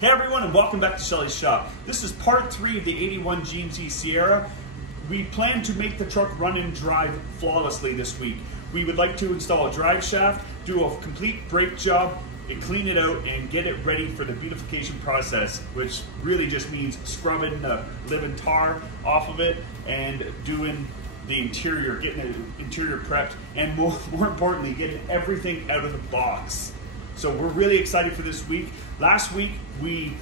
Hey everyone, and welcome back to Shelly's Shop. This is part 3 of the 81 GMC Sierra. We plan to make the truck run and drive flawlessly this week. We would like to install a drive shaft, do a complete brake job, and clean it out and get it ready for the beautification process, which really just means scrubbing the living tar off of it and doing the interior, getting the interior prepped, and more importantly, getting everything out of the box. So we're really excited for this week. Last week, we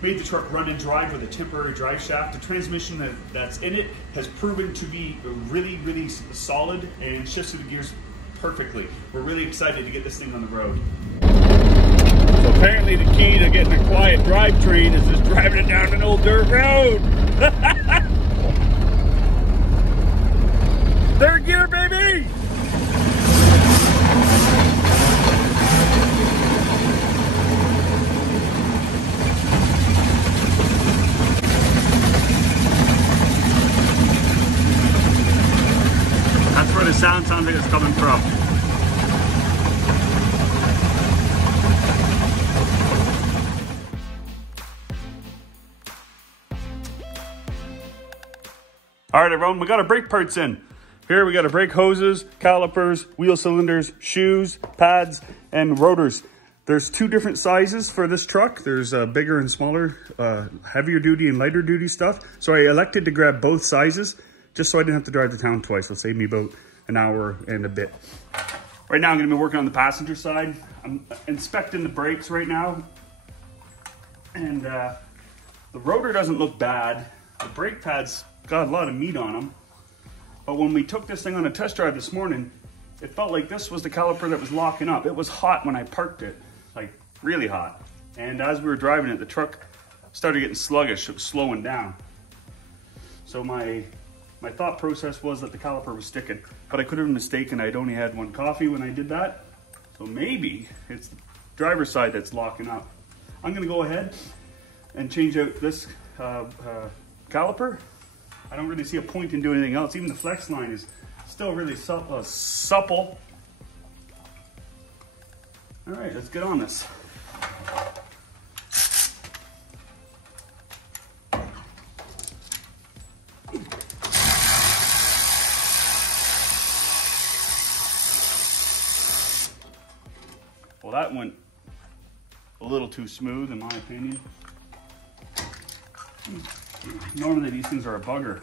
made the truck run and drive with a temporary drive shaft. The transmission that's in it has proven to be really solid and shifts the gears perfectly. We're really excited to get this thing on the road. So apparently the key to getting a quiet drivetrain is just driving it down an old dirt road. Third gear, baby! That's where the sounds like it's coming from. All right, everyone, we got our brake parts in. Here we got our brake hoses, calipers, wheel cylinders, shoes, pads, and rotors. There's 2 different sizes for this truck. There's bigger and smaller, heavier duty and lighter duty stuff. So I elected to grab both sizes just so I didn't have to drive to town twice. It'll save me about an hour and a bit. Right now I'm gonna be working on the passenger side. I'm inspecting the brakes right now. And the rotor doesn't look bad. The brake pads got a lot of meat on them. But when we took this thing on a test drive this morning, it felt like this was the caliper that was locking up. It was hot when I parked it, like really hot. And as we were driving it, the truck started getting sluggish. It was slowing down. So my thought process was that the caliper was sticking, but I could have been mistaken. I'd only had 1 coffee when I did that. So maybe it's the driver's side that's locking up. I'm gonna go ahead and change out this caliper. I don't really see a point in doing anything else. Even the flex line is still really supple. All right, let's get on this. Well, that went a little too smooth in my opinion. Normally these things are a bugger.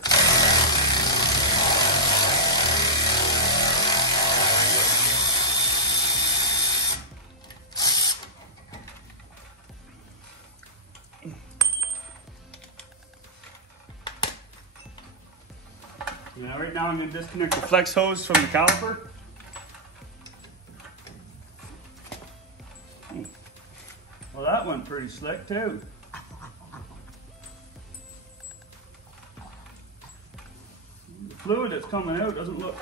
Now right now I'm going to disconnect the flex hose from the caliper. Well, that went pretty slick too. The fluid that's coming out doesn't look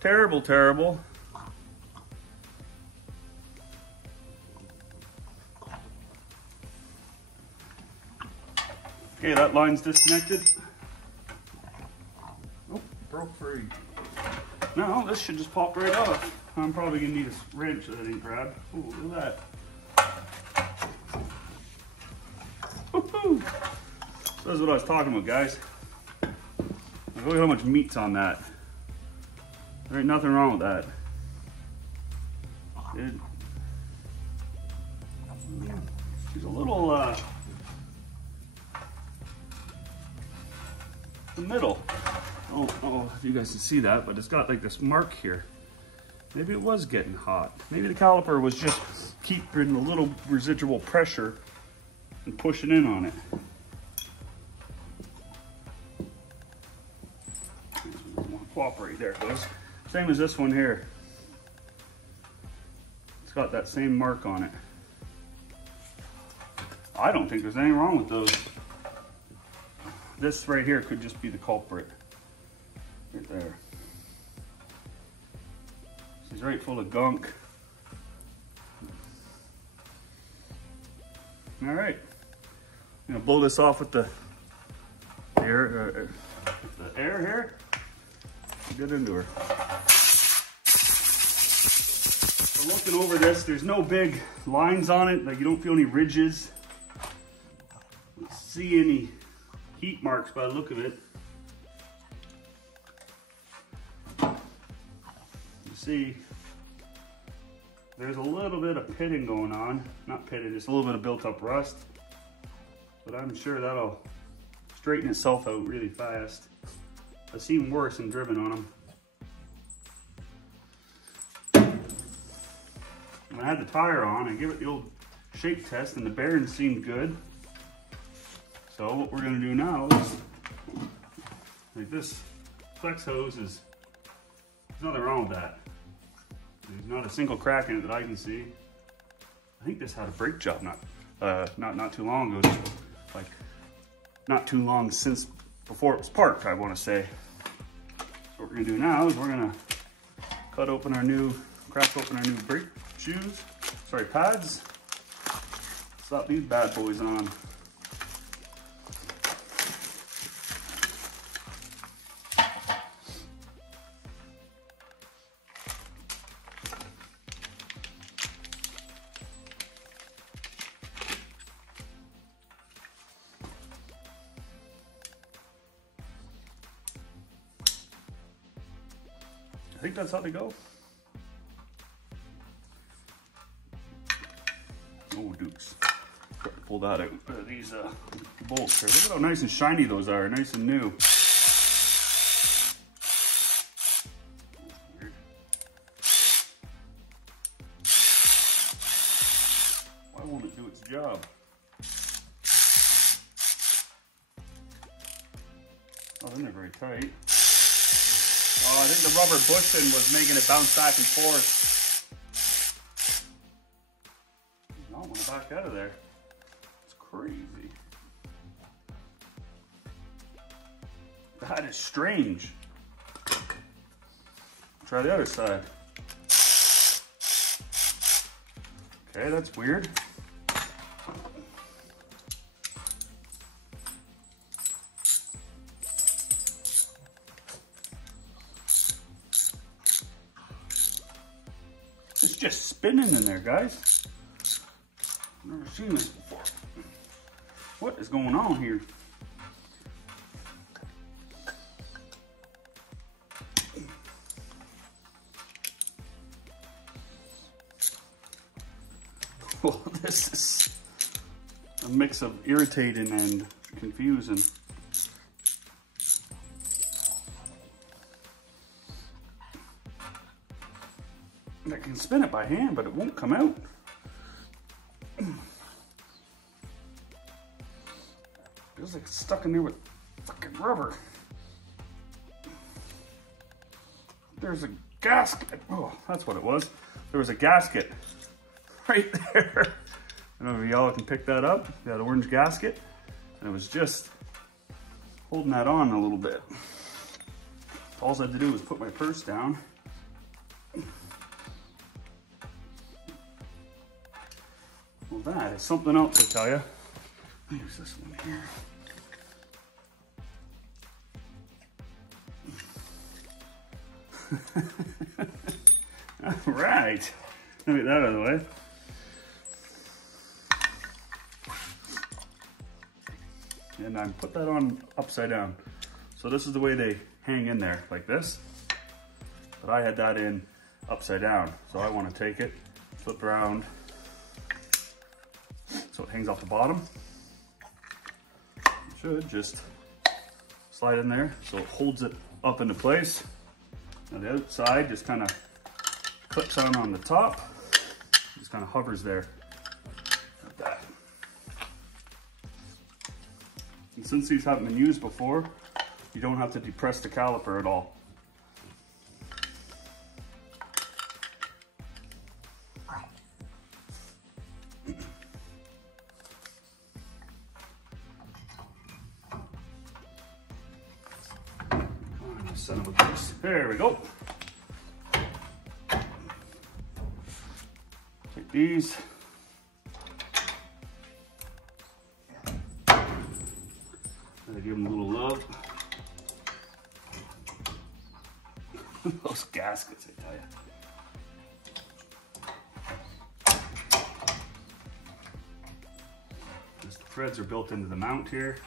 terrible. Okay, that line's disconnected. Oh, broke free. No, this should just pop right off. I'm probably gonna need a wrench that I didn't grab. Oh, look at that. Woohoo! So that's what I was talking about, guys. Look at how much meat's on that. There ain't nothing wrong with that. Dude. She's a little, the middle. Oh, if you guys can see that, but it's got like this mark here. Maybe it was getting hot. Maybe the caliper was just keeping a little residual pressure and pushing in on it. Cooperate, there it goes. Same as this one here. It's got that same mark on it. I don't think there's anything wrong with those. This right here could just be the culprit. Right there. She's right full of gunk. All right. I'm gonna blow this off with the air here. Get into her. So looking over this, there's no big lines on it, like you don't feel any ridges. don't see any heat marks by the look of it. You see, there's a little bit of pitting going on. Not pitting, just a little bit of built up rust. But I'm sure that'll straighten itself out really fast. I've seen worse and driven on them. When I had the tire on, I gave it the old shake test and the bearings seemed good. So what we're gonna do now is, like this flex hose is, there's nothing wrong with that. There's not a single crack in it that I can see. I think this had a brake job not too long ago, just like not too long since before it was parked, I want to say. So what we're gonna do now is we're gonna crack open our new brake shoes, pads. Slap these bad boys on. I think that's how they go. Oh, Dukes. Pull that out. These bolts here. Look at how nice and shiny those are. Nice and new. Weird. Why won't it do its job? Oh, they're not very tight. Oh, I think the rubber bushing was making it bounce back and forth. I don't want to back out of there. It's crazy. That is strange. Try the other side. Okay, that's weird. It's just spinning in there, guys. I've never seen this before. What is going on here? Well, this is a mix of irritating and confusing. I can spin it by hand, but it won't come out. Feels like it's stuck in there with fucking rubber. There's a gasket. Oh, that's what it was. There was a gasket right there. I don't know if y'all can pick that up. That orange gasket. And it was just holding that on a little bit. All I had to do was put my purse down. Well, that is something else, I tell you. Here's this one here. All right. Let me get that out of the way. And I put that on upside down. So this is the way they hang in there, like this. But I had that in upside down. So I want to take it, flip around, so it hangs off the bottom. It should just slide in there so it holds it up into place. Now the outside just kind of clips on the top. Just kind of hovers there like that. And since these haven't been used before, you don't have to depress the caliper at all. Son of a bitch. There we go. Take these. Gotta give them a little love. Those gaskets, I tell you. Just the threads are built into the mount here.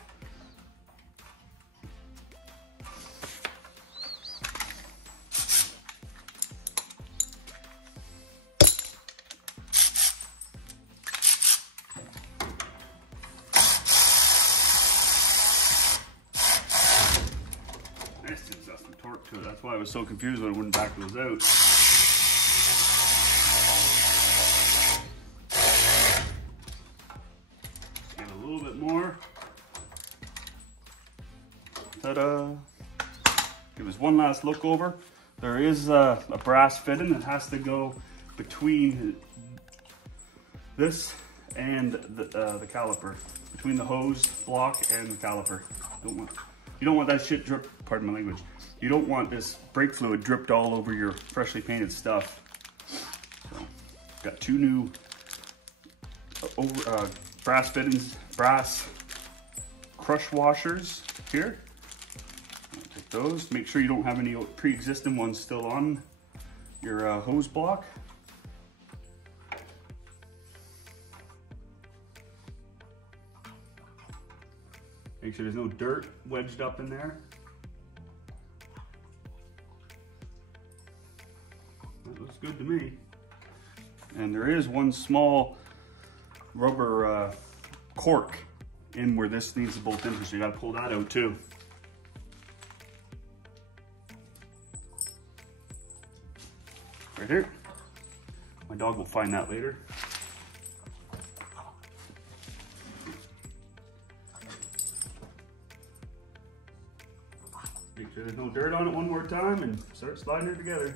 This thing's got some torque to it. That's why I was so confused when I wouldn't back those out. Get a little bit more. Ta-da! Give us one last look over. There is a brass fitting that has to go between this and the caliper, between the hose block and the caliper. You don't want that shit drip, pardon my language. You don't want this brake fluid dripped all over your freshly painted stuff. So, got two new brass fittings, brass crush washers here. Take those, make sure you don't have any pre-existing ones still on your hose block. Make sure there's no dirt wedged up in there. That looks good to me. And there is one small rubber cork in where this needs to bolt in, so you gotta pull that out too. Right here. My dog will find that later. Make sure there's no dirt on it one more time and start sliding it together.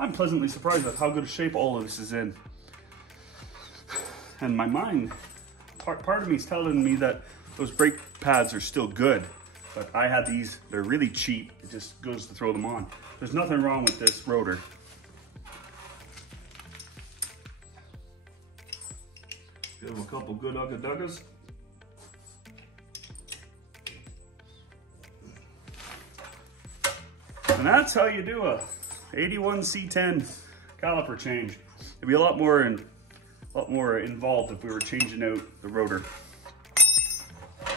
I'm pleasantly surprised at how good a shape all of this is in. And my mind, part of me is telling me that those brake pads are still good, but I had these, they're really cheap. It just goes to throw them on. There's nothing wrong with this rotor. Give them a couple good ugga-duggas. And that's how you do a 81 C10 caliper change. It'd be a lot more involved if we were changing out the rotor.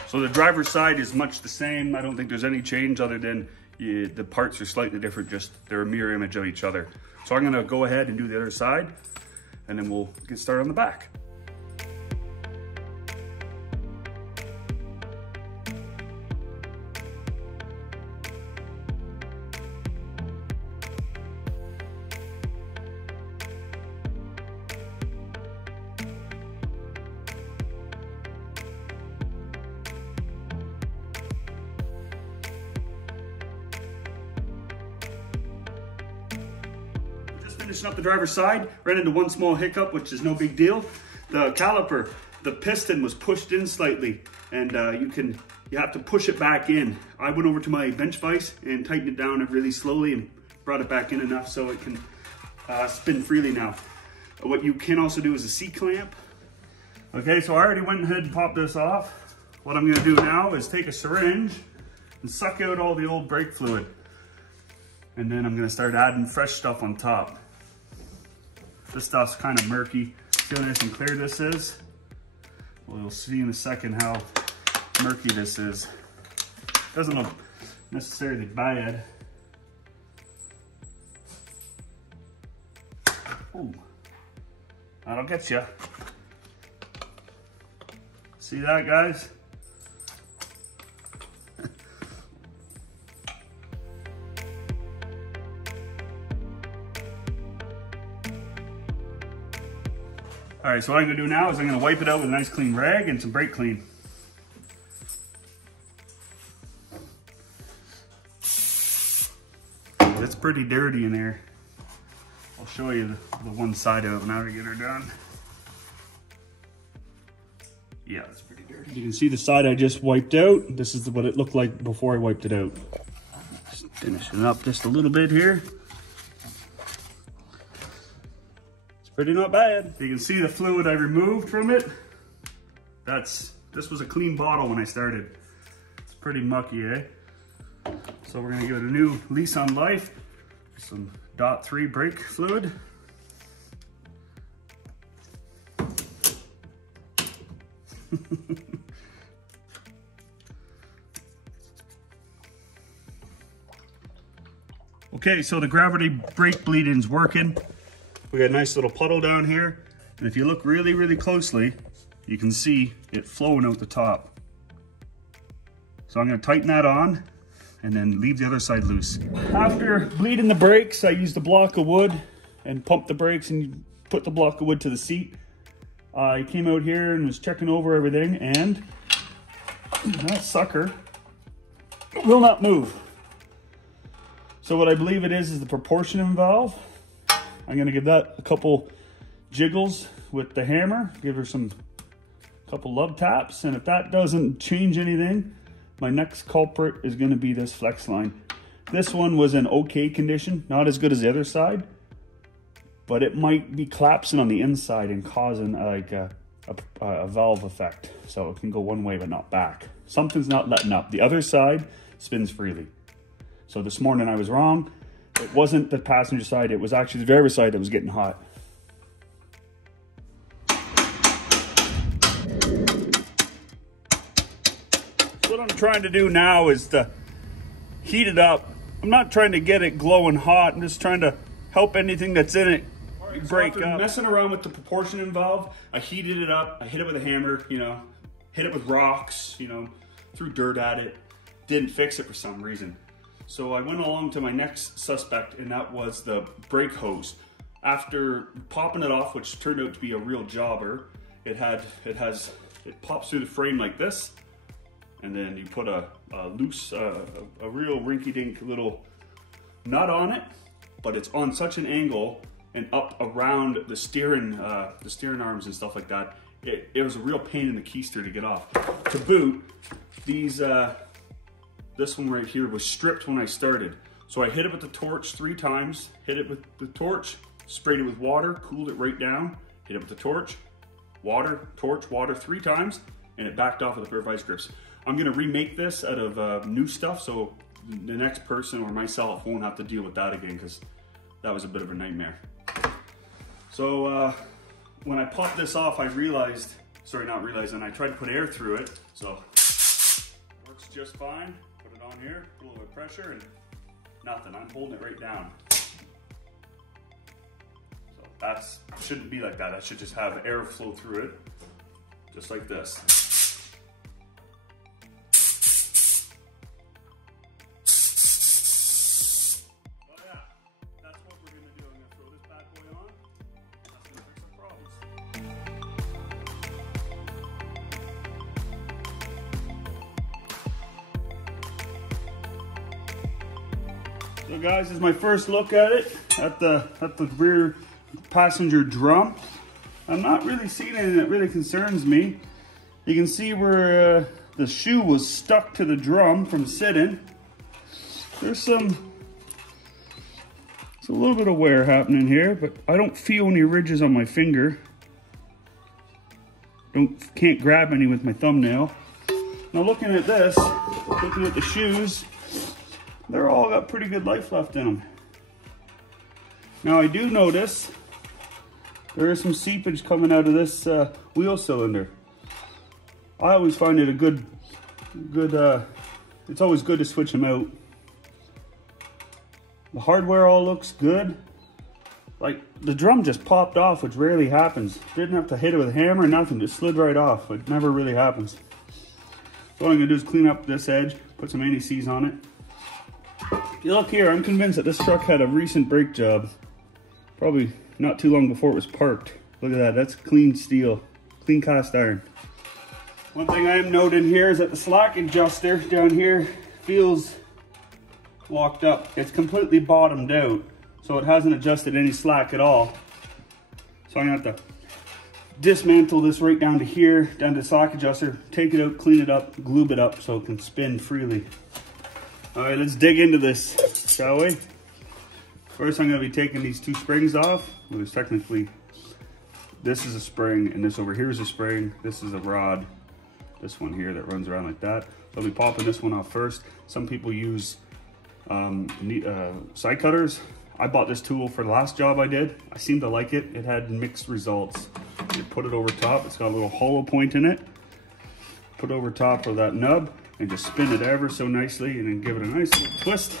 So the driver's side is much the same. I don't think there's any change other than the parts are slightly different, just they're a mirror image of each other. So I'm gonna go ahead and do the other side and then we'll get started on the back. Finishing up the driver's side, ran into one small hiccup, which is no big deal. The caliper, the piston was pushed in slightly, and you have to push it back in. I went over to my bench vise and tightened it down really slowly and brought it back in enough so it can spin freely now. What you can also do is a C-clamp. Okay, so I already went ahead and popped this off. What I'm gonna do now is take a syringe and suck out all the old brake fluid. And then I'm gonna start adding fresh stuff on top. This stuff's kind of murky. See how nice and clear this is? Well, you'll see in a second how murky this is. Doesn't look necessarily bad. Ooh, that'll get you. See that, guys? All right, so what I'm gonna do now is I'm gonna wipe it out with a nice clean rag and some brake clean. It's pretty dirty in there. I'll show you the one side of it now to get her done. Yeah, it's pretty dirty. You can see the side I just wiped out. This is what it looked like before I wiped it out. Just finishing up just a little bit here. Pretty not bad. You can see the fluid I removed from it. This was a clean bottle when I started. It's pretty mucky, eh? So we're gonna give it a new lease on life. Some .3 brake fluid. Okay, so the gravity brake bleeding's working. We got a nice little puddle down here. And if you look really, really closely, you can see it flowing out the top. So I'm gonna tighten that on and then leave the other side loose. After bleeding the brakes, I used a block of wood and pumped the brakes and put the block of wood to the seat. I came out here and was checking over everything, and that sucker will not move. So what I believe it is the proportioning valve. I'm gonna give that a couple jiggles with the hammer, give her couple love taps, and if that doesn't change anything, my next culprit is gonna be this flex line. This one was in okay condition, not as good as the other side, but it might be collapsing on the inside and causing like a valve effect. So it can go one way but not back. Something's not letting up. The other side spins freely. So this morning I was wrong. It wasn't the passenger side, it was actually the driver's side that was getting hot. So what I'm trying to do now is to heat it up. I'm not trying to get it glowing hot, I'm just trying to help anything that's in it break up. Messing around with the proportioning valve, I heated it up, I hit it with a hammer, you know, hit it with rocks, you know, threw dirt at it, didn't fix it for some reason. So I went along to my next suspect, and that was the brake hose. After popping it off, which turned out to be a real jobber, it pops through the frame like this, and then you put a loose, a real rinky-dink little nut on it, but it's on such an angle and up around the steering arms and stuff like that. It was a real pain in the keister to get off. To boot, this one right here was stripped when I started. So I hit it with the torch 3 times, hit it with the torch, sprayed it with water, cooled it right down, hit it with the torch, water, 3 times, and it backed off with a pair of vice grips. I'm gonna remake this out of new stuff, so the next person or myself won't have to deal with that again, because that was a bit of a nightmare. So when I popped this off, I realized, and I tried to put air through it, so it works just fine. Put it on here, put a little bit of pressure, and nothing. I'm holding it right down. So that shouldn't be like that. I should just have air flow through it, just like this. So yeah, that's what we're gonna do. I'm gonna throw this bad boy on. That's gonna fix some problems. So guys, this is my first look at it, at the rear passenger drum. I'm not really seeing anything that really concerns me. You can see where the shoe was stuck to the drum from sitting. There's a little bit of wear happening here, but I don't feel any ridges on my finger. Can't grab any with my thumbnail. Now looking at this, looking at the shoes, they're all got pretty good life left in them. Now I do notice there is some seepage coming out of this wheel cylinder. I always find it it's always good to switch them out. The hardware all looks good. Like the drum just popped off, which rarely happens. Didn't have to hit it with a hammer, nothing, just slid right off. It never really happens. So what I'm gonna do is clean up this edge, put some anti-seize on it. If you look here, I'm convinced that this truck had a recent brake job. Probably not too long before it was parked. Look at that, that's clean steel, clean cast iron. One thing I am noting here is that the slack adjuster down here feels locked up. It's completely bottomed out, so it hasn't adjusted any slack at all. So I'm gonna have to dismantle this right down to here, down to the slack adjuster, take it out, clean it up, glue it up so it can spin freely. All right, let's dig into this, shall we? First, I'm gonna be taking these 2 springs off. Well, there's technically, this is a spring and this over here is a spring. This is a rod. this one here that runs around like that. So I'll be popping this one off first. Some people use side cutters. I bought this tool for the last job I did. I seemed to like it. It had mixed results. You put it over top. It's got a little hollow point in it. Put over top of that nub and just spin it ever so nicely and then give it a nice little twist.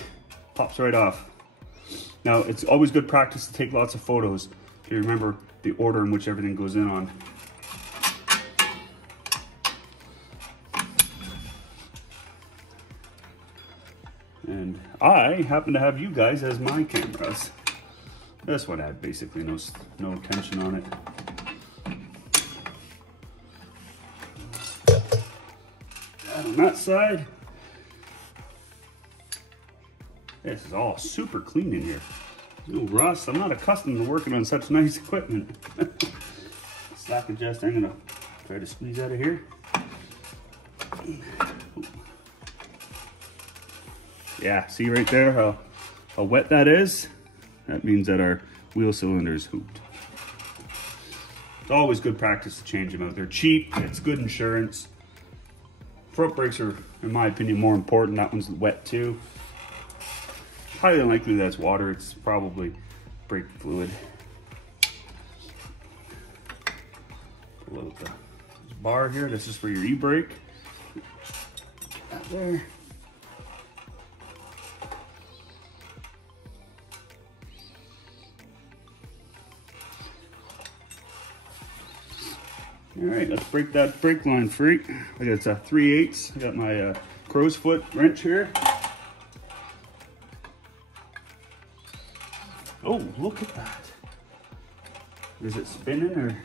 Pops right off. Now, it's always good practice to take lots of photos. You remember the order in which everything goes in on. And I happen to have you guys as my cameras. This one had basically no tension on it. And on that side, this is all super clean in here. No rust. I'm not accustomed to working on such nice equipment. Slack adjust, I'm gonna try to squeeze out of here. Yeah, see right there how wet that is? That means that our wheel cylinder is hooped. It's always good practice to change them out. They're cheap, it's good insurance. Front brakes are, in my opinion, more important. That one's wet too. Highly unlikely that's water, it's probably brake fluid. Pull out the bar here, this is for your e-brake. That there. All right, let's break that brake line free. I got it's a 3/8. I got my crow's foot wrench here. Oh, look at that. Is it spinning or?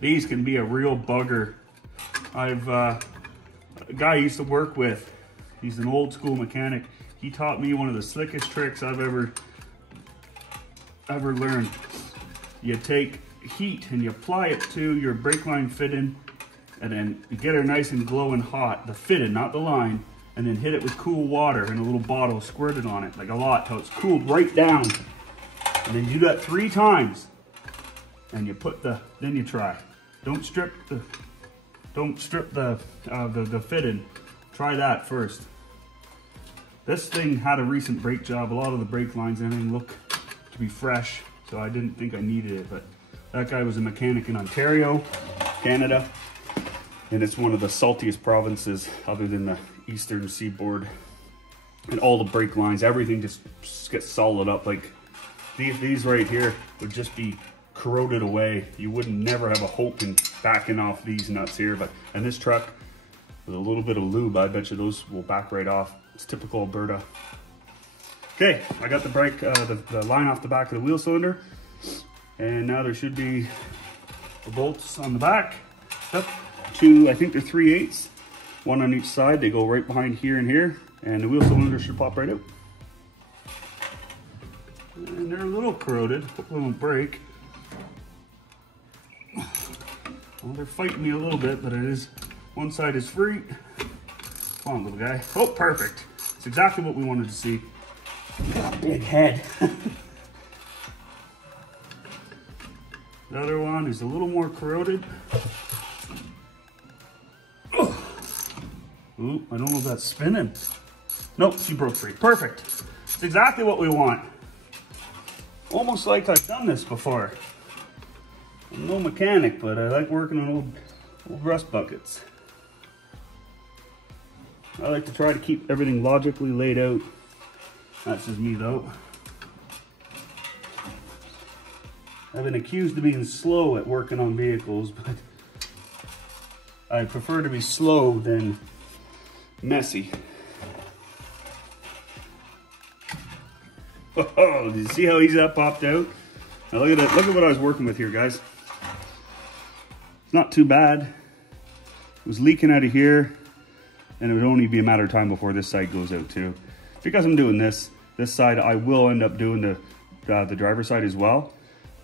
These can be a real bugger. I've a guy I used to work with. He's an old school mechanic. He taught me one of the slickest tricks I've ever learned. You take heat and you apply it to your brake line fitting, and then you get her nice and glowing hot, the fitting, not the line, and then hit it with cool water in a little bottle, squirted on it, like a lot, till it's cooled right down. And then you do that 3 times, and you put then you try. Don't strip the fitting. Try that first. This thing had a recent brake job. A lot of the brake lines and everything look to be fresh, so I didn't think I needed it, but that guy was a mechanic in Ontario, Canada, and it's one of the saltiest provinces other than the eastern seaboard. And all the brake lines, everything just gets solid up. Like these right here would just be corroded away. You wouldn't never have a hope in backing off these nuts here, but and this truck with a little bit of lube, I bet you those will back right off. It's typical Alberta. Okay, I got the brake, the line off the back of the wheel cylinder, and now there should be the bolts on the back. Up to, I think they're 3/8, one on each side. They go right behind here and here, and the wheel cylinder should pop right out. And they're a little corroded, hopefully they won't break. Well, they're fighting me a little bit, but it is, one side is free. Come on, little guy. Oh, perfect. It's exactly what we wanted to see. Got a big head. The other one is a little more corroded. Ooh, I don't know if that's spinning. Nope, she broke free. Perfect. It's exactly what we want. Almost like I've done this before. I'm no mechanic, but I like working on old rust buckets. I like to try to keep everything logically laid out. That's just me though. I've been accused of being slow at working on vehicles, but I prefer to be slow than messy. Oh, did you see how easy that popped out? Now look at that. Look at what I was working with here, guys. It's not too bad. It was leaking out of here, and it would only be a matter of time before this side goes out too. Because I'm doing this side, I will end up doing the driver's side as well.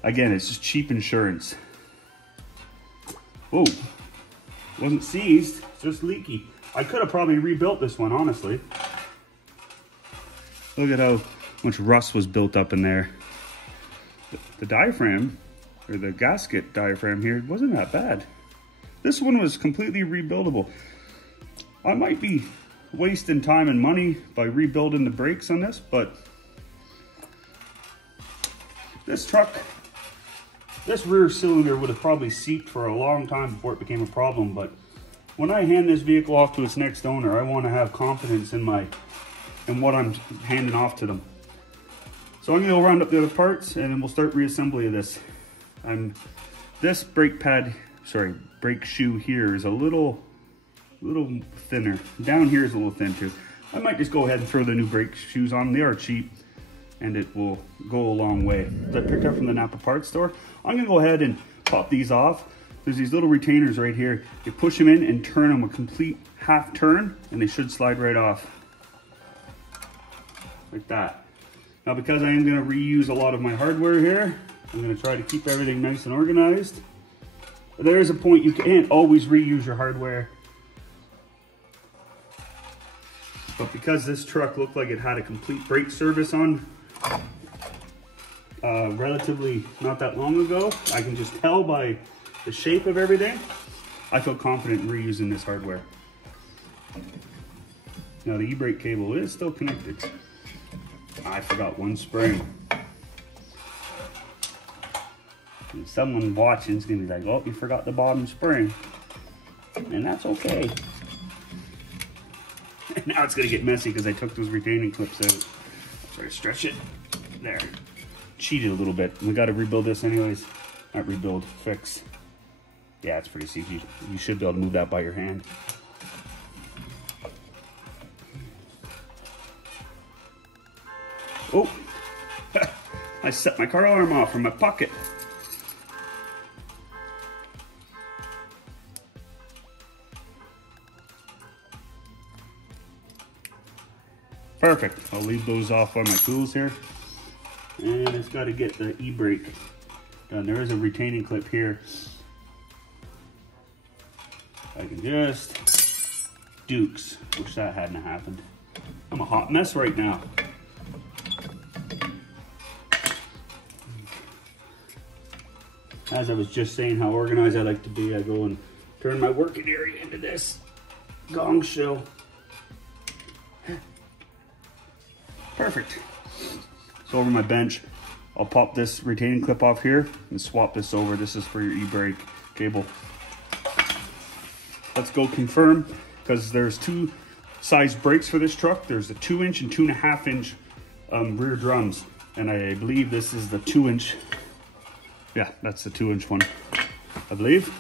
Again, it's just cheap insurance. Oh, wasn't seized, just leaky. I could have probably rebuilt this one, honestly. Look at how much rust was built up in there. the diaphragm, or the gasket diaphragm here, wasn't that bad. This one was completely rebuildable. I might be wasting time and money by rebuilding the brakes on this, but this truck, this rear cylinder would have probably seeped for a long time before it became a problem. But when I hand this vehicle off to its next owner, I want to have confidence in what I'm handing off to them. So I'm gonna go round up the other parts and then we'll start reassembly of this. This brake shoe here is a little thinner. Down here is a little thin too. I might just go ahead and throw the new brake shoes on. They are cheap and it will go a long way. I picked up from the Napa parts store. I'm gonna go ahead and pop these off. There's these little retainers right here. You push them in and turn them a complete half turn and they should slide right off. Like that. Now, because I am going to reuse a lot of my hardware here, I'm going to try to keep everything nice and organized. But there is a point, you can't always reuse your hardware. But because this truck looked like it had a complete brake service on relatively not that long ago, I can just tell by the shape of everything, I feel confident in reusing this hardware. Now the e-brake cable is still connected. I forgot one spring. And someone watching is gonna be like, oh, you forgot the bottom spring. And that's okay. Now it's gonna get messy because I took those retaining clips out. Sorry, stretch it. There. Cheated a little bit. We gotta rebuild this anyways. Not rebuild, fix. Yeah, it's pretty easy. You should be able to move that by your hand. Oh, I set my car alarm off from my pocket. Perfect. I'll leave those off on my tools here. And it's got to get the e-brake done. There is a retaining clip here. I can just dukes. Wish that hadn't happened. I'm a hot mess right now. As I was just saying how organized I like to be, I go and turn my working area into this gong show. Perfect. So over my bench, I'll pop this retaining clip off here and swap this over. This is for your e-brake cable. Let's go confirm, because there's two size brakes for this truck. There's a 2-inch and 2.5-inch rear drums. And I believe this is the 2-inch. Yeah, that's the 2-inch one, I believe.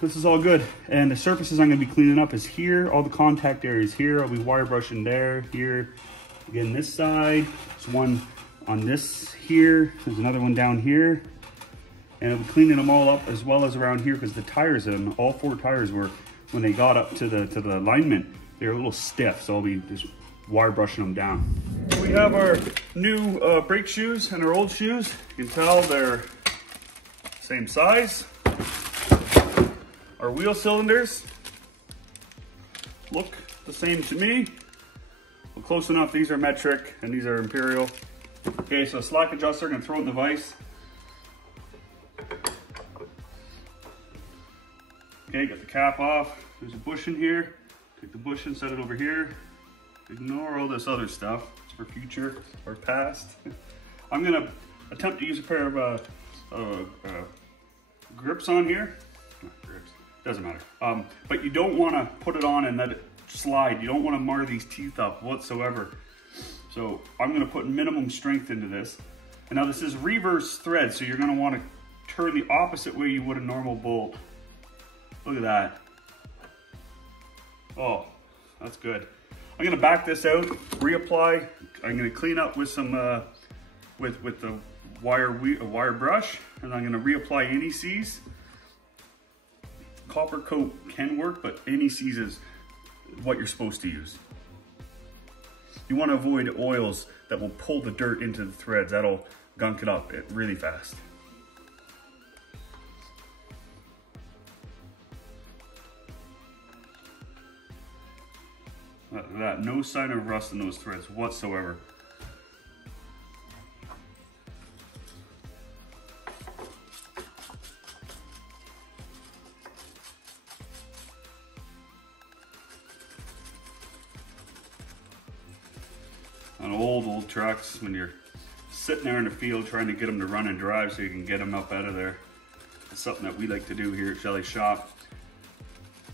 This is all good. And the surfaces I'm gonna be cleaning up is here, all the contact areas here. I'll be wire brushing there, here. Again, this side. There's one on this here. There's another one down here. And I'll be cleaning them all up as well as around here, because the tires, and all 4 tires were, when they got up to the alignment, they were a little stiff. So I'll be just wire brushing them down. We have our new brake shoes and our old shoes. You can tell they're same size. Our wheel cylinders look the same to me. Well, close enough. These are metric and these are imperial. Okay, so slack adjuster, gonna throw it in the vise. Okay, got the cap off. There's a bush in here. Take the bush and set it over here. Ignore all this other stuff. It's for future or past. I'm gonna attempt to use a pair of grips on here. Grips, doesn't matter. But you don't want to put it on and let it slide. You don't want to mar these teeth up whatsoever. So I'm gonna put minimum strength into this. And now this is reverse thread, so you're gonna want to turn the opposite way you would a normal bolt. Look at that. Oh, that's good. I'm gonna back this out, reapply. I'm gonna clean up with some with the wire brush, and I'm gonna reapply NECs. Copper coat can work, but NECs is what you're supposed to use. You want to avoid oils that will pull the dirt into the threads. That'll gunk it up really fast. Look at that, no sign of rust in those threads whatsoever. old trucks, when you're sitting there in the field trying to get them to run and drive so you can get them up out of there. It's something that we like to do here at Shelley's shop.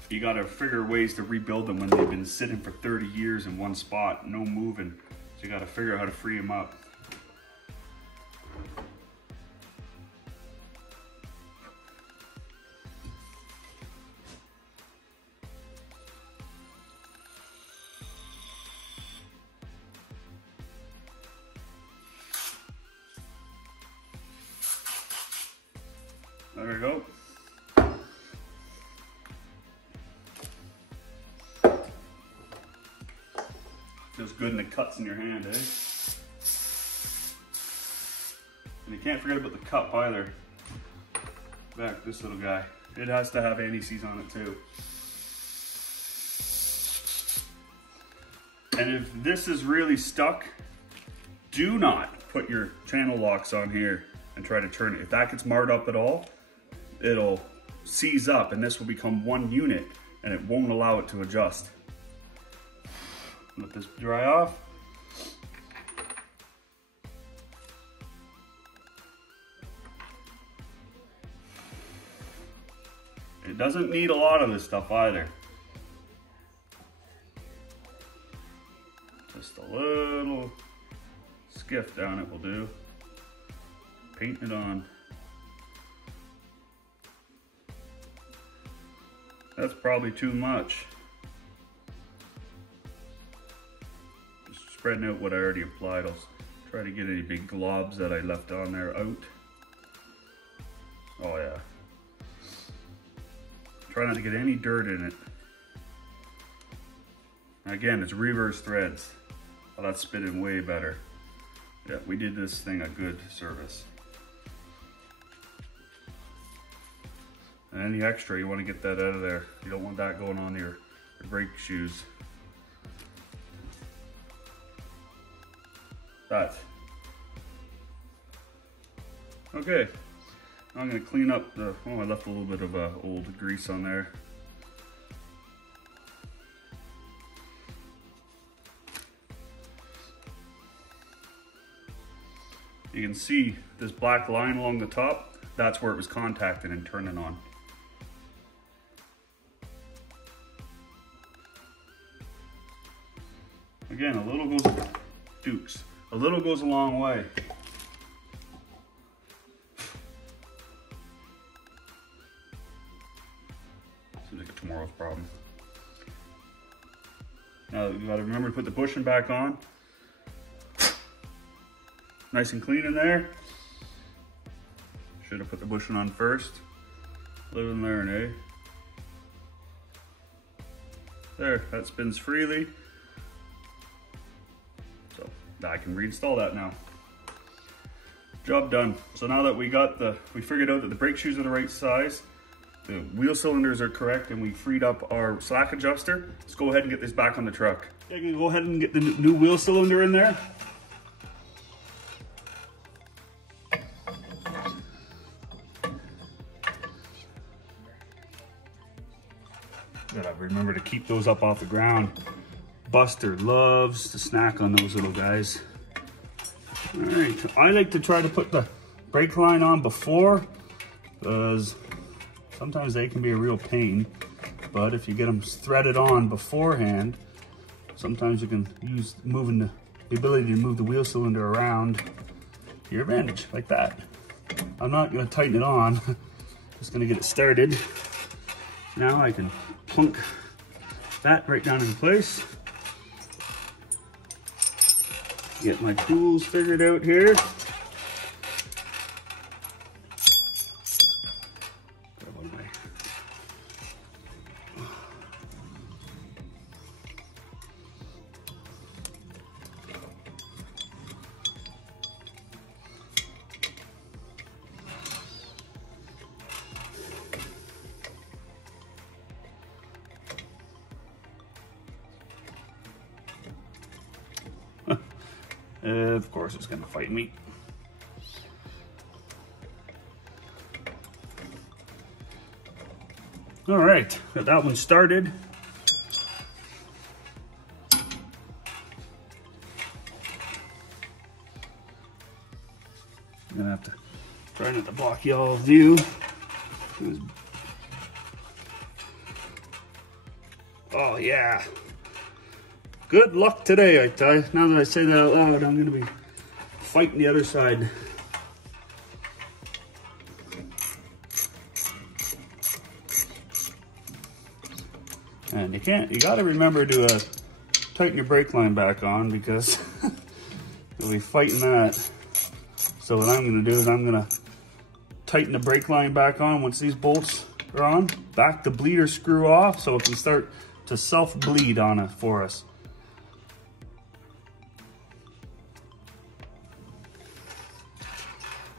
You gotta figure ways to rebuild them when they've been sitting for 30 years in one spot, no moving. So you gotta figure out how to free them up. There we go. Feels good and it cuts in your hand, eh? And you can't forget about the cup either. Back, this little guy. It has to have anti-seize on it too. And if this is really stuck, do not put your channel locks on here and try to turn it. If that gets marred up at all, it'll seize up and this will become one unit and it won't allow it to adjust. Let this dry off. It doesn't need a lot of this stuff either. Just a little skiff down it will do. Paint it on. That's probably too much. Just spreading out what I already applied. I'll try to get any big globs that I left on there out. Oh yeah. Try not to get any dirt in it. Again, it's reverse threads. Oh, that's spinning way better. Yeah, we did this thing a good service. And any extra, you want to get that out of there. You don't want that going on your brake shoes. That. Okay. I'm going to clean up the, oh, I left a little bit of old grease on there. You can see this black line along the top. That's where it was contacting and turning on. Again, a little goes, Dukes, a little goes a long way. Seems like a tomorrow's problem. Now you gotta remember to put the bushing back on. Nice and clean in there. Should have put the bushing on first. Live and learn, eh? There, that spins freely. So I can reinstall that now. Job done. So now that we figured out that the brake shoes are the right size, the wheel cylinders are correct, and we freed up our slack adjuster, let's go ahead and get this back on the truck. I'm gonna go ahead and get the new wheel cylinder in there. Gotta remember to keep those up off the ground. Buster loves to snack on those little guys. All right, I like to try to put the brake line on before, because sometimes they can be a real pain. But if you get them threaded on beforehand, sometimes you can use the ability to move the wheel cylinder around to your advantage, like that. I'm not gonna tighten it on, just gonna get it started. Now I can plunk that right down in place. Get my tools figured out here. Grab one of my of course it's gonna fight me. All right, got that one started. block y'all view. Oh yeah. Good luck today, I tell you. Now that I say that out loud, I'm gonna be fighting the other side. And you gotta remember to tighten your brake line back on, because you'll be fighting that. So what I'm gonna do is I'm gonna tighten the brake line back on once these bolts are on. Back the bleeder screw off so it can start to self-bleed on it for us.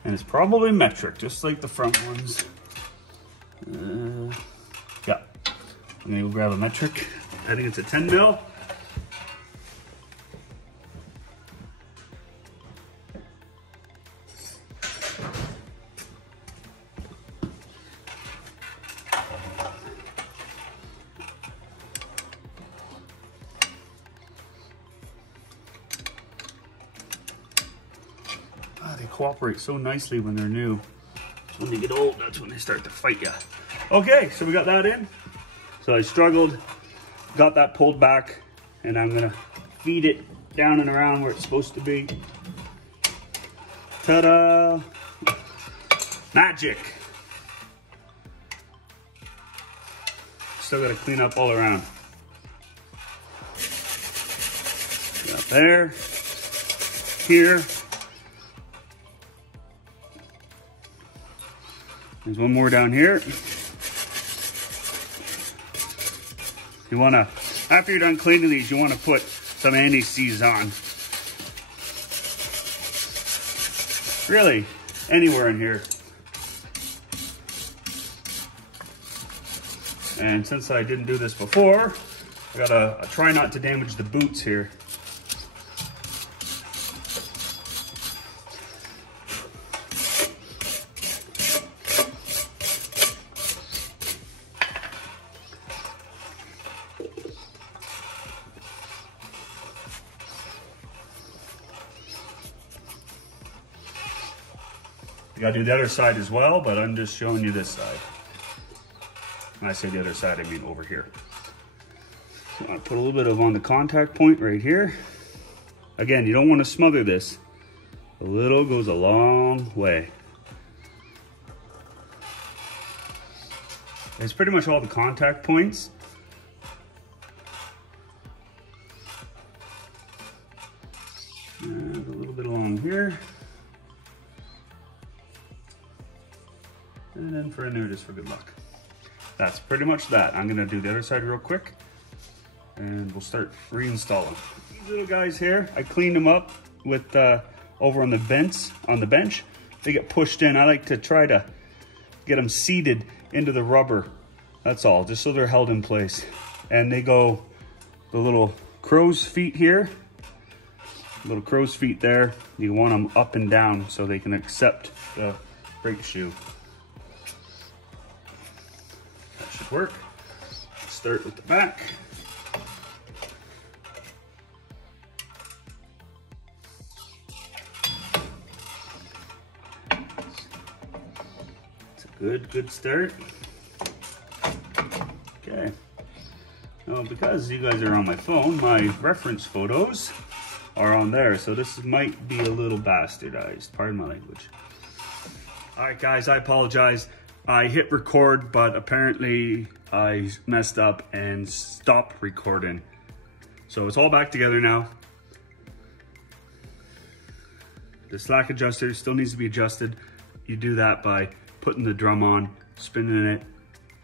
And it's probably metric, just like the front ones. Yeah, I'm gonna go grab a metric. I think it's a 10 mil. They cooperate so nicely when they're new. So when they get old, that's when they start to fight you. Okay, so we got that in. So I struggled, got that pulled back, and I'm gonna feed it down and around where it's supposed to be. Ta-da! Magic! Still gotta clean up all around. Got there, here. There's one more down here. You wanna, after you're done cleaning these, you wanna put some anti-seize on. Really, anywhere in here. And since I didn't do this before, I gotta try not to damage the boots here. You gotta do the other side as well, but I'm just showing you this side. When I say the other side, I mean over here. So I put a little bit of on the contact point right here. Again, you don't want to smother this. A little goes a long way. It's pretty much all the contact points. And a little bit along here. And then for in there just for good luck. That's pretty much that. I'm gonna do the other side real quick and we'll start reinstalling. These little guys here, I cleaned them up with over on the bench. They get pushed in. I like to try to get them seated into the rubber. That's all, just so they're held in place. And they go the little crow's feet here, little crow's feet there. You want them up and down so they can accept the brake shoe. Work. Start with the back. It's a good start. Okay. Now, because you guys are on my phone, my reference photos are on there, so this might be a little bastardized. Pardon my language. All right, guys, I apologize. I hit record, but apparently I messed up and stopped recording. So it's all back together now. The slack adjuster still needs to be adjusted. You do that by putting the drum on, spinning it,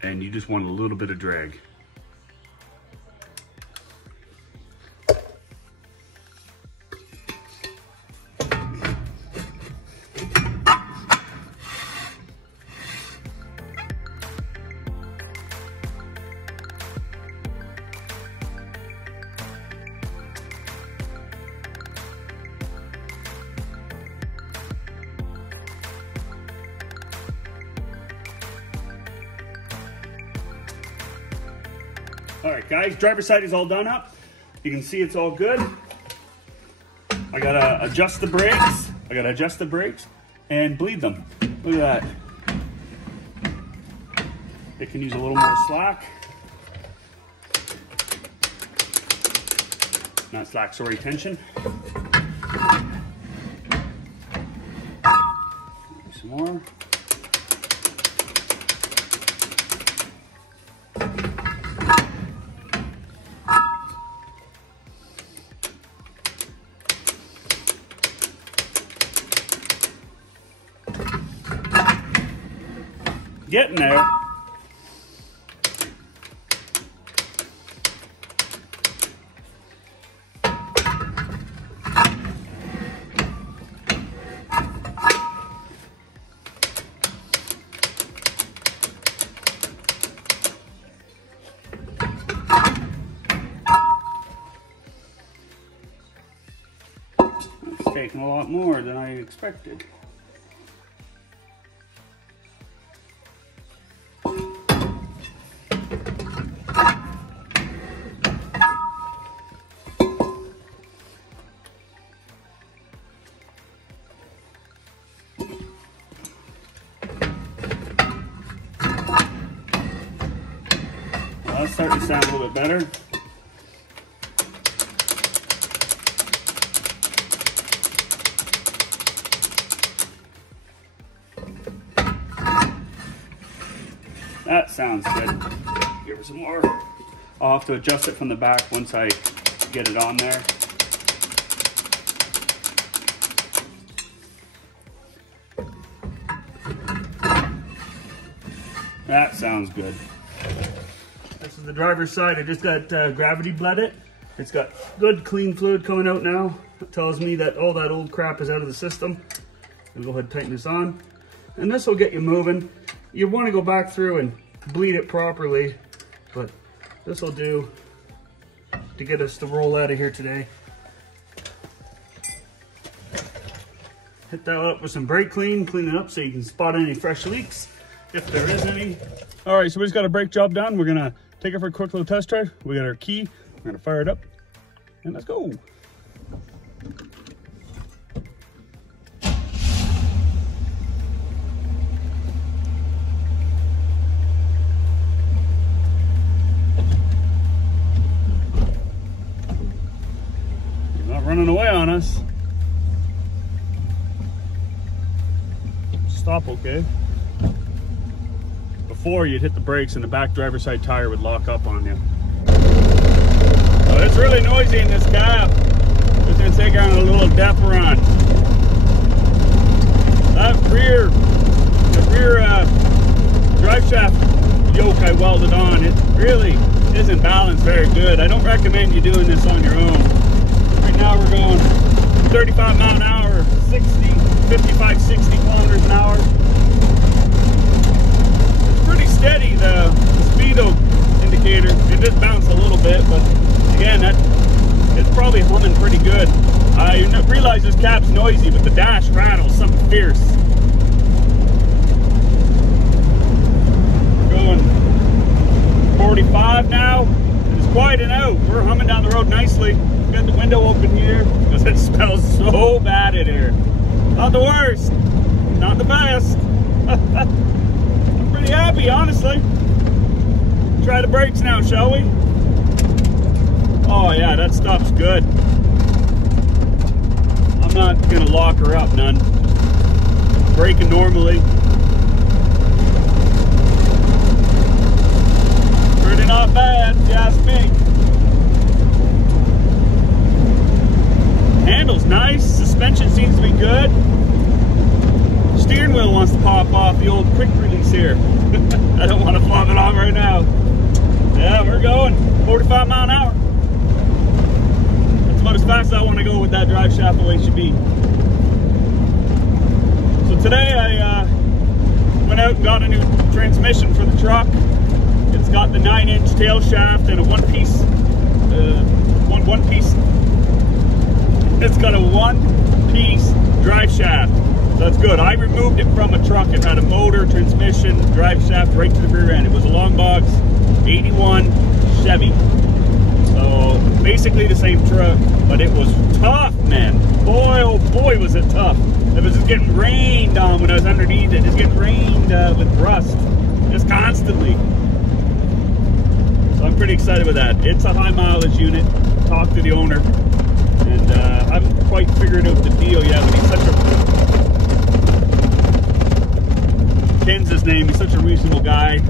and you just want a little bit of drag. All right, guys, driver's side is all done up. You can see it's all good. I gotta adjust the brakes. and bleed them. Look at that. It can use a little more slack. Not slack, sorry, tension. Some more. Getting there. It's taking a lot more than I expected. That's starting to sound a little bit better. That sounds good. Give her some more. I'll have to adjust it from the back once I get it on there. That sounds good. This is the driver's side. I just got gravity bled it. It's got good clean fluid coming out now. It tells me that all that old crap is out of the system. I'll go ahead and tighten this on. And this will get you moving. You want to go back through and bleed it properly, but this will do to get us to roll out of here today. Hit that up with some brake clean it up so you can spot any fresh leaks if there is any. All right, so we just got a brake job done. We're gonna take it for a quick little test drive. We got our key. We're gonna fire it up and let's go. You're not running away on us. Stop, okay? Before you'd hit the brakes and the back driver's side tire would lock up on you. But it's really noisy in this cab. Just gonna take her on a little depth run. That rear drive shaft yoke I welded on, it really isn't balanced very good. I don't recommend you doing this on your own. Right now we're going 35 mile an hour, 55, 60 kilometers an hour. Pretty steady, the speedo indicator. It did bounce a little bit, but again, it's probably humming pretty good. I realize this cab's noisy, but the dash rattles something fierce. We're going 45 now. It's quieting out. We're humming down the road nicely. Got the window open here because it smells so bad in here. Not the worst, not the best. I'm pretty happy, honestly. Try the brakes now, shall we? Oh yeah, that stuff's good. I'm not gonna lock her up none. Braking normally. Pretty not bad, if you ask me. Handle's nice, suspension seems to be good. Steering wheel wants to pop off the old quick release here. I don't want to flop it off right now. Yeah, we're going 45 mile an hour. That's about as fast as I want to go with that drive shaft the way it should be. So today I went out and got a new transmission for the truck. It's got the 9-inch tail shaft and a one-piece. It's got a one-piece drive shaft. So that's good. I removed it from a truck. It had a motor, transmission, drive shaft right to the rear end. It was a long box 81 Chevy. So basically the same truck, but it was tough, man. Boy, oh boy, was it tough. It was just getting rained on when I was underneath it. Just getting rained with rust. Just constant. instantly. So I'm pretty excited with that. It's a high mileage unit. Talked to the owner, and I haven't quite figured out the deal yet, but he's such a... Ken's his name. He's such a reasonable guy.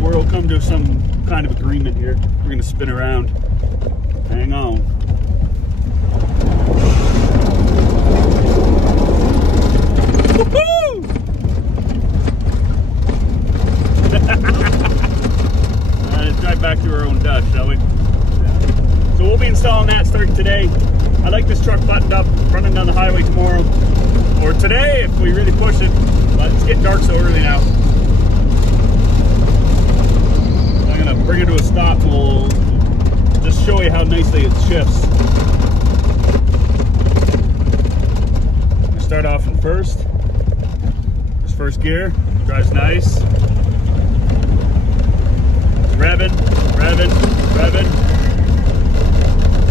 We'll come to some kind of agreement here. We're gonna spin around. Hang on. Woohoo! Let's drive back to our own dust, shall we? So we'll be installing that starting today. I like this truck buttoned up, running down the highway tomorrow, or today if we really push it. But it's getting dark so early now. I'm gonna bring it to a stop and we'll just show you how nicely it shifts. Start off in first. This first gear drives nice. Revving, revving, revving.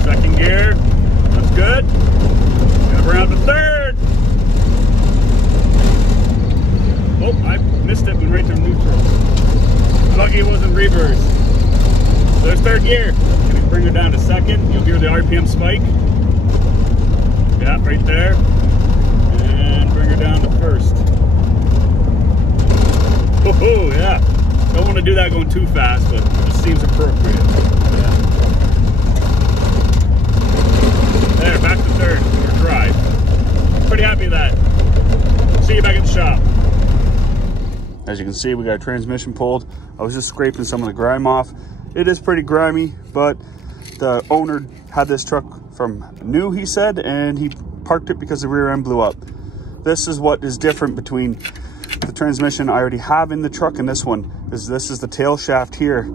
Second gear, that's good. Gonna bring out the third. Oh, I missed it, went right to neutral. Lucky it wasn't reverse. So there's third gear. Gonna bring her down to second. You'll hear the RPM spike. Yeah, right there. And bring her down to first. Oh, yeah. Don't want to do that going too fast, but it just seems appropriate. Yeah. There, back to third. Or drive. Pretty happy with that. See you back at the shop. As you can see, we got a transmission pulled. I was just scraping some of the grime off. It is pretty grimy, but the owner had this truck from new, he said, and he parked it because the rear end blew up. This is what is different between the transmission I already have in the truck and this one. This is the tail shaft here.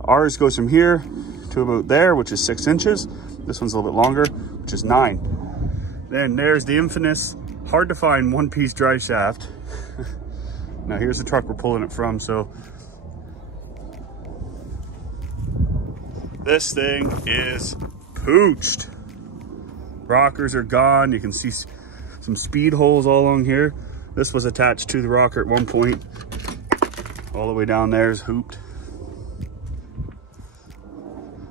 Ours goes from here to about there, which is 6 inches. This one's a little bit longer, which is 9. Then there's the infamous, hard to find one-piece drive shaft. Now here's the truck we're pulling it from, so this thing is pooched. Rockers are gone. You can see some speed holes all along here. This was attached to the rocker at one point. All the way down there is hooped.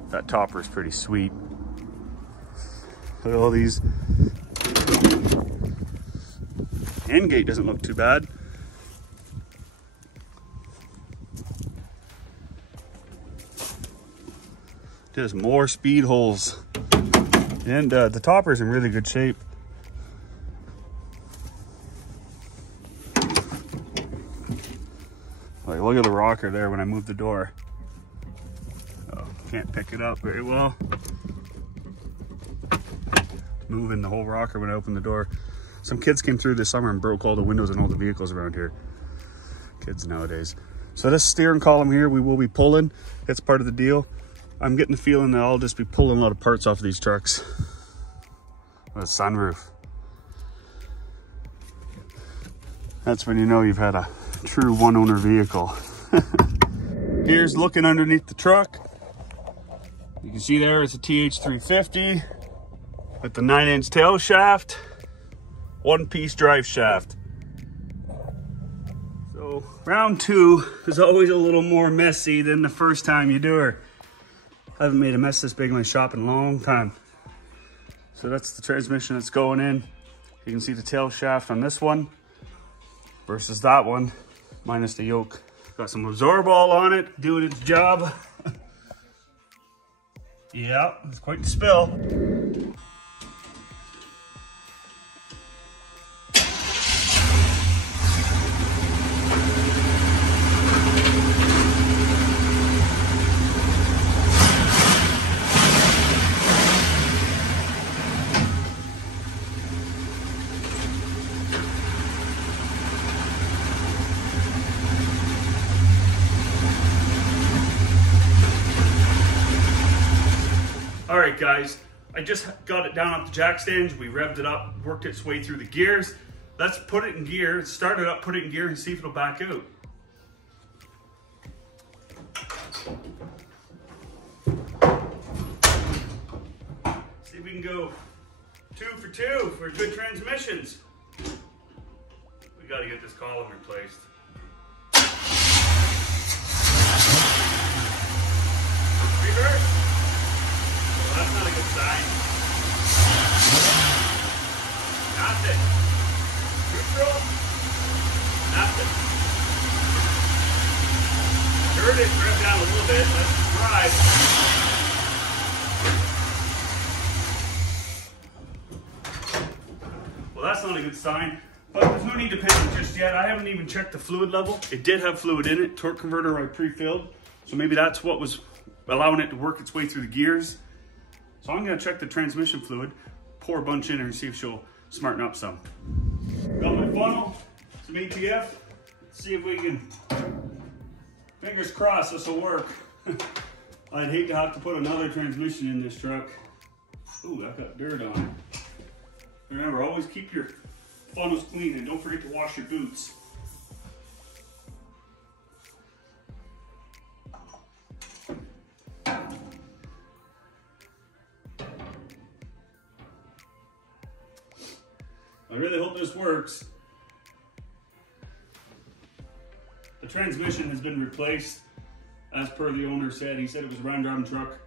That topper is pretty sweet. Look at all these. End gate doesn't look too bad. Just more speed holes. And the topper is in really good shape. Like, look at the rocker there when I move the door. Oh, can't pick it up very well. Moving the whole rocker when I open the door. Some kids came through this summer and broke all the windows in all the vehicles around here. Kids nowadays. So this steering column here, we will be pulling. It's part of the deal. I'm getting the feeling that I'll just be pulling a lot of parts off of these trucks. With a sunroof. That's when you know you've had a true one-owner vehicle. Here's looking underneath the truck. You can see there it's a TH350 with the 9-inch tail shaft, one-piece drive shaft. So round 2 is always a little more messy than the first time you do her. I haven't made a mess this big in my shop in a long time. So that's the transmission that's going in. You can see the tail shaft on this one versus that one, minus the yoke. Got some Absorball on it, doing its job. Yeah, it's quite the spill. All right, guys, I just got it down off the jack stands. We revved it up, worked its way through the gears. Let's put it in gear, start it up, put it in gear, and see if it'll back out. See if we can go 2 for 2 for good transmissions. We got to get this column replaced. heard it rev down a little bit. Let's drive. Well, that's not a good sign, but there's no need to panic just yet. I haven't even checked the fluid level. It did have fluid in it, torque converter I pre-filled. So maybe that's what was allowing it to work its way through the gears. So I'm gonna check the transmission fluid, pour a bunch in her and see if she'll smarten up some. Got my funnel, some ATF. Let's see if we can, fingers crossed this will work. I'd hate to have to put another transmission in this truck. Ooh, that got dirt on it. Remember, always keep your funnels clean and don't forget to wash your boots. I really hope this works. The transmission has been replaced, as per the owner said. He said it was a round driving truck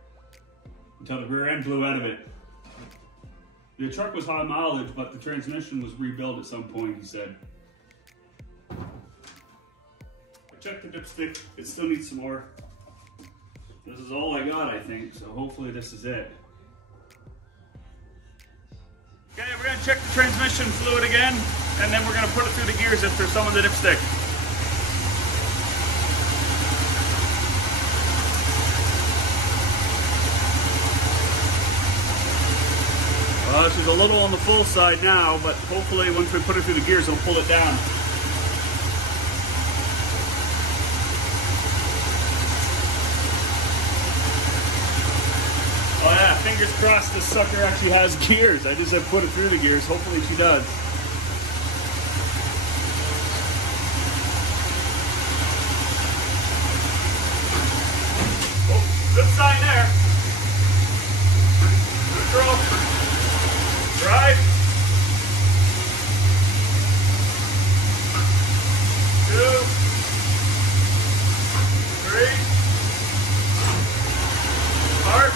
until the rear end blew out of it. The truck was high mileage, but the transmission was rebuilt at some point, he said. I checked the dipstick, it still needs some more. This is all I got, I think, so hopefully this is it. Okay, we're gonna check the transmission fluid again, and then we're gonna put it through the gears if there's some on the dipstick. She's a little on the full side now, but hopefully once we put it through the gears, it'll pull it down. Oh yeah, fingers crossed this sucker actually has gears. I just have put it through the gears. Hopefully she does. Oh, good sign there. Neutral. Drive. 2, 3. Start.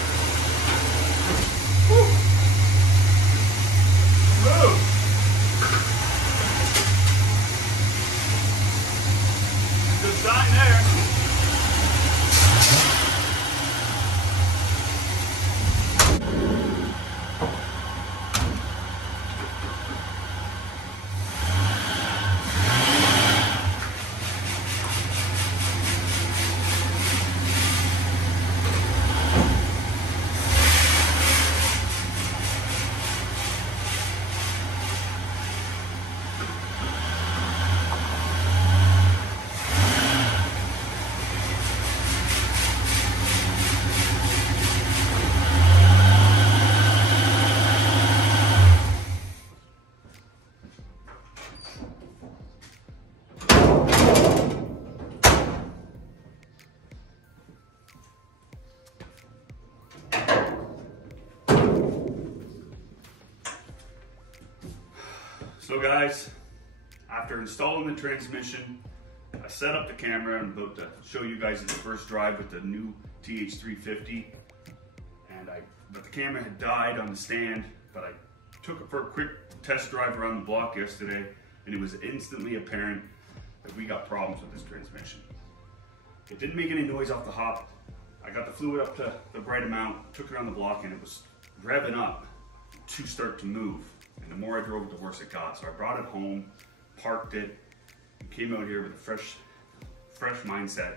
Woo. Move. Good sign there. So guys, after installing the transmission, I set up the camera and I'm about to show you guys the first drive with the new TH350. But the camera had died on the stand, but I took it for a quick test drive around the block yesterday, and it was instantly apparent that we got problems with this transmission. It didn't make any noise off the hop. I got the fluid up to the right amount, took it on the block, and it was revving up to start to move. And the more I drove it, the worse it got. So I brought it home, parked it, and came out here with a fresh mindset.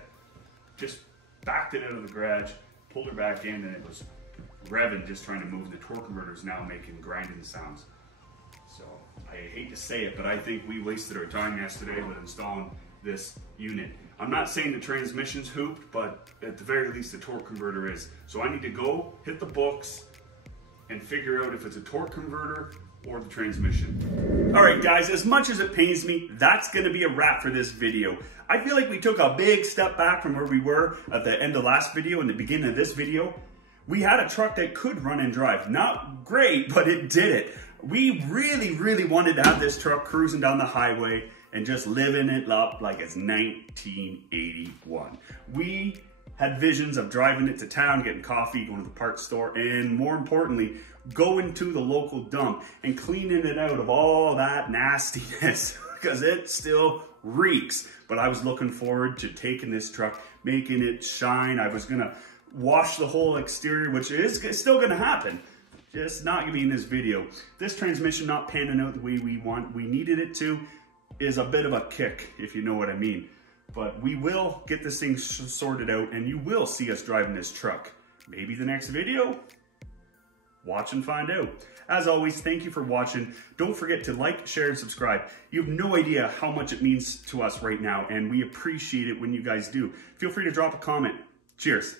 Just backed it out of the garage, pulled her back in, and it was revving, just trying to move. The torque converter is now making grinding sounds. So I hate to say it, but I think we wasted our time yesterday with installing this unit. I'm not saying the transmission's hooped, but at the very least the torque converter is. So I need to go hit the books and figure out if it's a torque converter or the transmission. All right guys, as much as it pains me, that's gonna be a wrap for this video. I feel like we took a big step back from where we were at the end of last video and the beginning of this video. We had a truck that could run and drive. Not great, but it did it. We really wanted to have this truck cruising down the highway and just living it up like it's 1981. We had visions of driving it to town, getting coffee, going to the parts store, and more importantly, going to the local dump and cleaning it out of all that nastiness because it still reeks, but I was looking forward to taking this truck, making it shine. I was gonna wash the whole exterior, which is still gonna happen, just not gonna be in this video. This transmission not panning out the way we needed it to is a bit of a kick, if you know what I mean. But we will get this thing sorted out, and you will see us driving this truck. Maybe the next video? Watch and find out. As always, thank you for watching. Don't forget to like, share, and subscribe. You have no idea how much it means to us right now, and we appreciate it when you guys do. Feel free to drop a comment. Cheers.